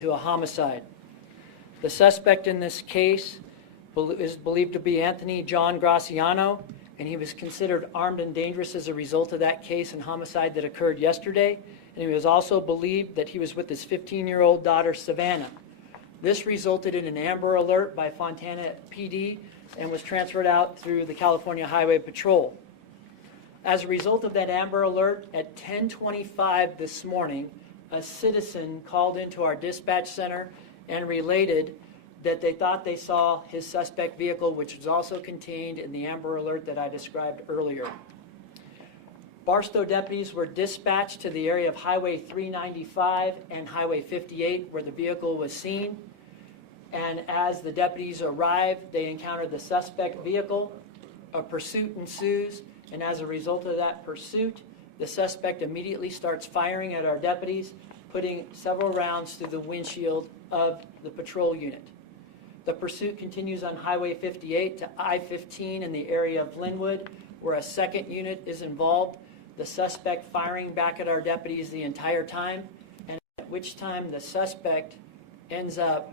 to a homicide. The suspect in this case is believed to be Anthony John Graciano, and he was considered armed and dangerous as a result of that case and homicide that occurred yesterday. And he was also believed that he was with his 15-year-old daughter, Savannah. This resulted in an Amber Alert by Fontana PD and was transferred out through the California Highway Patrol. As a result of that Amber Alert, at 10:25 this morning, a citizen called into our dispatch center and related that they thought they saw his suspect vehicle, which was also contained in the Amber Alert that I described earlier. Barstow deputies were dispatched to the area of Highway 395 and Highway 58 where the vehicle was seen. And as the deputies arrived, they encountered the suspect vehicle. A pursuit ensues, and as a result of that pursuit, the suspect immediately starts firing at our deputies, putting several rounds through the windshield of the patrol unit. The pursuit continues on Highway 58 to I-15 in the area of Linwood, where a second unit is involved, the suspect firing back at our deputies the entire time, and at which time the suspect ends up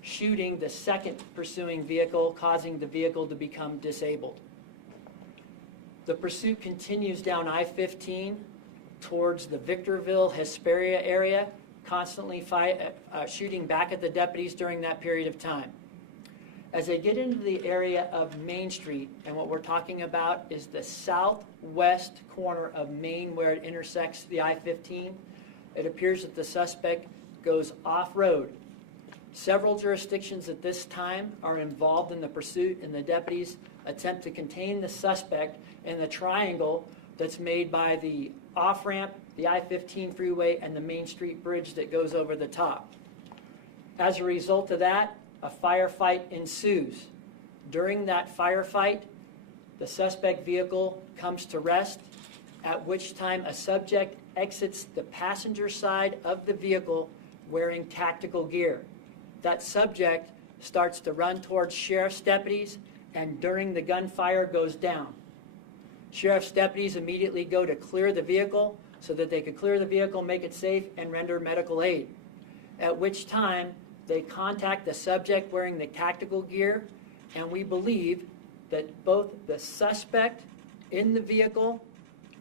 shooting the second pursuing vehicle, causing the vehicle to become disabled. The pursuit continues down I-15 towards the Victorville, Hesperia area, constantly shooting back at the deputies during that period of time. As they get into the area of Main Street, and what we're talking about is the southwest corner of Main where it intersects the I-15, it appears that the suspect goes off-road. Several jurisdictions at this time are involved in the pursuit, and the deputies attempt to contain the suspect in the triangle that's made by the off-ramp, the I-15 freeway, and the Main Street bridge that goes over the top. As a result of that, a firefight ensues. During that firefight, the suspect vehicle comes to rest, at which time a subject exits the passenger side of the vehicle wearing tactical gear. That subject starts to run towards sheriff's deputies, and during the gunfire goes down. Sheriff's deputies immediately go to clear the vehicle so that they could clear the vehicle, make it safe, and render medical aid. At which time, they contact the subject wearing the tactical gear, and we believe that both the suspect in the vehicle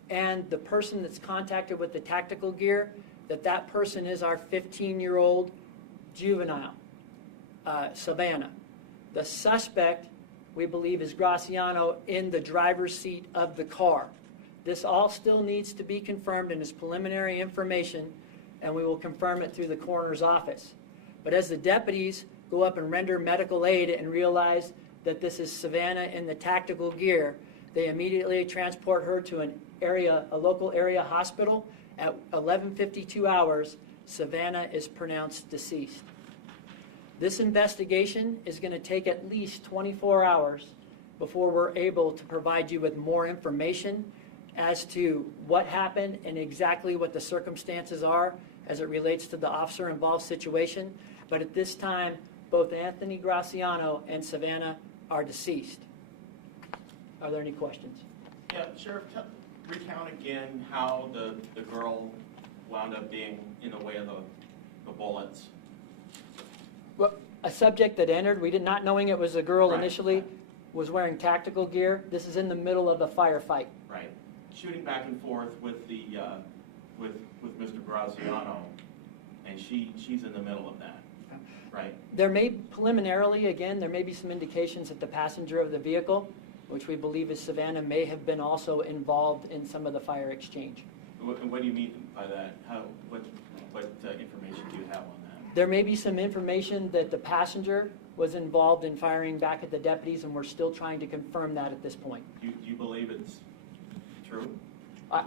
and the person that's contacted with the tactical gear, that person is our 15-year-old juvenile, Savannah. The suspect, we believe, is Graciano in the driver's seat of the car. This all still needs to be confirmed and is preliminary information, and we will confirm it through the coroner's office. But as the deputies go up and render medical aid and realize that this is Savannah in the tactical gear, they immediately transport her to a local area hospital. At 11:52 hours, Savannah is pronounced deceased. This investigation is going to take at least 24 hours before we're able to provide you with more information as to what happened and exactly what the circumstances are as it relates to the officer-involved situation. But at this time, both Anthony Graciano and Savannah are deceased. Are there any questions? Yeah, Sheriff, recount again how the girl wound up being in the way of the bullets. Well, a subject that entered, we did not knowing it was a girl initially, was wearing tactical gear. This is in the middle of a firefight. Right. Shooting back and forth with the with Mr. Graciano, and she's in the middle of that. Right. There may preliminarily, again, there may be some indications that the passenger of the vehicle, which we believe is Savannah, may have been also involved in some of the fire exchange. What do you mean by that? What information do you have on that? There may be some information that the passenger was involved in firing back at the deputies, and we're still trying to confirm that at this point. Do you believe it's true?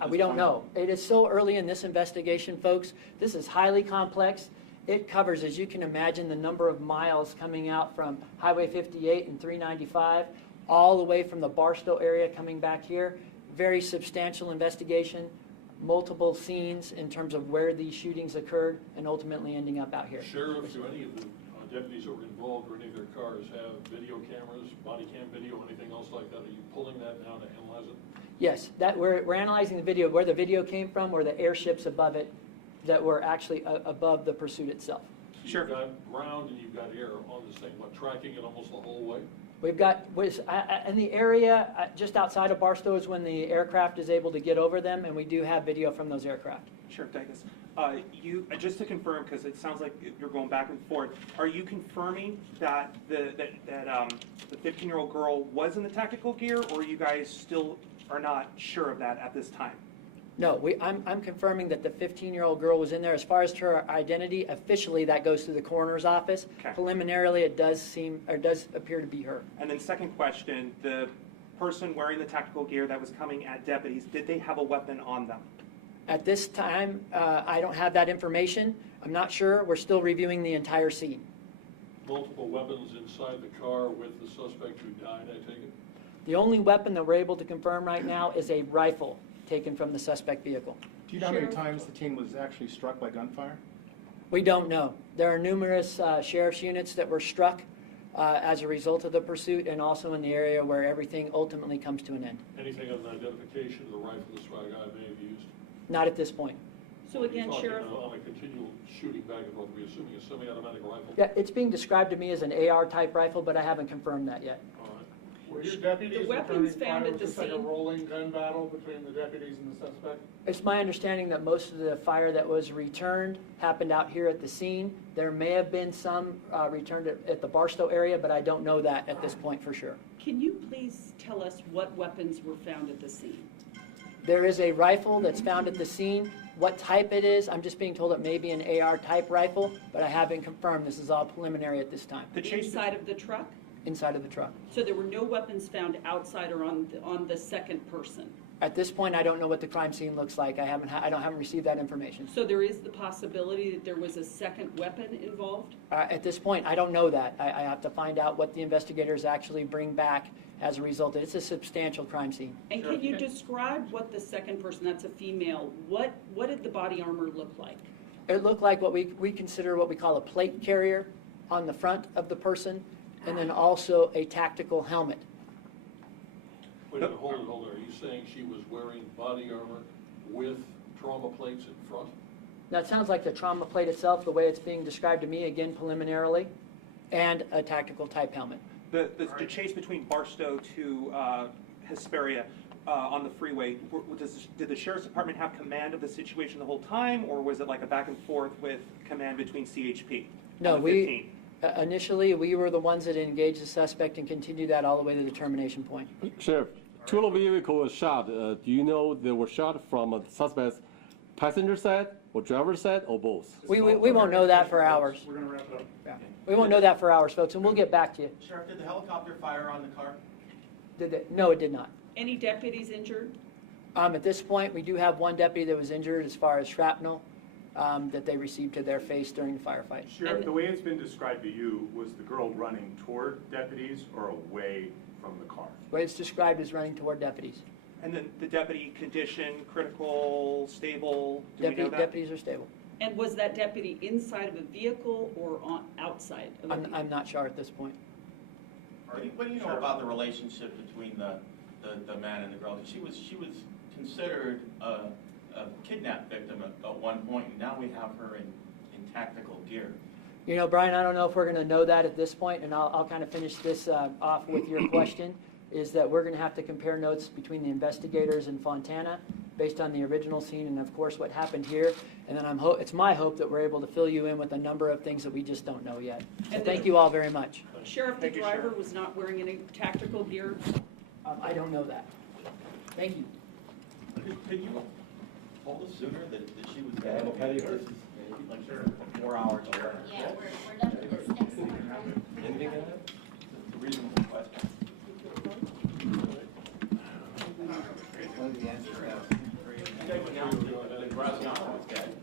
We don't know. It is so early in this investigation, folks. This is highly complex. It covers, as you can imagine, the number of miles coming out from Highway 58 and 395, all the way from the Barstow area coming back here. Very substantial investigation, multiple scenes in terms of where these shootings occurred, and ultimately ending up out here. Sheriff, do any of the deputies that were involved or any of their cars have video cameras, body cam video, anything else like that? Are you pulling that now to analyze it? Yes, we're analyzing the video, where the video came from, or the airships above it that were actually above the pursuit itself. You've got ground and you've got air on this thing, but tracking it almost the whole way? We've got, in the area just outside of Barstow is when the aircraft is able to get over them, and we do have video from those aircraft. Sheriff Dicus, just to confirm, because it sounds like you're going back and forth, are you confirming that the 15-year-old girl was in the tactical gear, or you guys still are not sure of that at this time? No, I'm confirming that the 15-year-old girl was in there. As far as her identity, officially that goes through the coroner's office. Okay. Preliminarily, it does appear to be her. And then second question, the person wearing the tactical gear that was coming at deputies, did they have a weapon on them? At this time, I don't have that information. I'm not sure. We're still reviewing the entire scene. Multiple weapons inside the car with the suspect who died, I take it? The only weapon that we're able to confirm right now is a rifle taken from the suspect vehicle. Do you know how many times the teen was actually struck by gunfire? We don't know. There are numerous sheriff's units that were struck as a result of the pursuit, and also in the area where everything ultimately comes to an end. Anything of an identification of the rifle this guy may have used? Not at this point. So again, You're Sheriff, talking on a continual shooting back and forth, we're assuming a semi-automatic rifle? Yeah, it's being described to me as an AR type rifle, but I haven't confirmed that yet. All right. Were your deputies The weapons returning found fire? at Was the this like a scene? rolling gun battle between the deputies and the suspect? It's my understanding that most of the fire that was returned happened out here at the scene. There may have been some returned at the Barstow area, but I don't know that at this point for sure. can you please tell us what weapons were found at the scene? There is a rifle that's found at the scene. What type it is, I'm just being told it may be an AR type rifle, but I haven't confirmed. This is all preliminary at this time. The chase Inside of the truck? Inside of the truck. So there were no weapons found outside or on the second person? At this point, I don't know what the crime scene looks like. I haven't received that information. So there is the possibility that there was a second weapon involved? At this point, I don't know that. I have to find out what the investigators actually bring back as a result. It's a substantial crime scene. And can you describe what the second person, that's a female, what did the body armor look like? It looked like what we consider what we call a plate carrier on the front of the person, and then also a tactical helmet. Wait a minute, hold it. Are you saying she was wearing body armor with trauma plates in front? Now, it sounds like the trauma plate itself, the way it's being described to me, again preliminarily, and a tactical type helmet. the chase between Barstow to Hesperia on the freeway, did the sheriff's department have command of the situation the whole time, or was it like a back and forth with command between CHP? No, on the 15? Initially, we were the ones that engaged the suspect and continued that all the way to the termination point. Sheriff, two of the vehicle was shot. Do you know they were shot from a suspect's passenger side or driver side or both? We won't know that for hours. We're going to wrap it up. Yeah. We won't know that for hours, folks, and we'll get back to you. Sheriff, did the helicopter fire on the car? No, it did not. Any deputies injured? At this point, we do have one deputy that was injured as far as shrapnel that they received to their face during the firefight. Sheriff, the way it's been described to you, was the girl running toward deputies or away from the car? The way it's described as running toward deputies. And then the deputy condition, critical, stable, do we know that? Deputies are stable. And was that deputy inside of a vehicle or outside of a vehicle? I'm not sure at this point. What do you know about the relationship between the man and the girl? 'Cause she was considered a kidnap victim at one point, and now we have her in tactical gear. You know, Brian, I don't know if we're going to know that at this point, and I'll kind of finish this off with your question, is that we're going to have to compare notes between the investigators in Fontana based on the original scene and, of course, what happened here. And then it's my hope that we're able to fill you in with a number of things that we just don't know yet. So And thank you all very much. Sheriff, the Thank you, driver Sheriff. was not wearing any tactical gear? I don't know that. Thank you. Could you hold us sooner that she was dead? Okay, this is like 4 hours later. Yeah, we're done with this next one. Anything in it? It's a reasonable question. The Graziano was dead.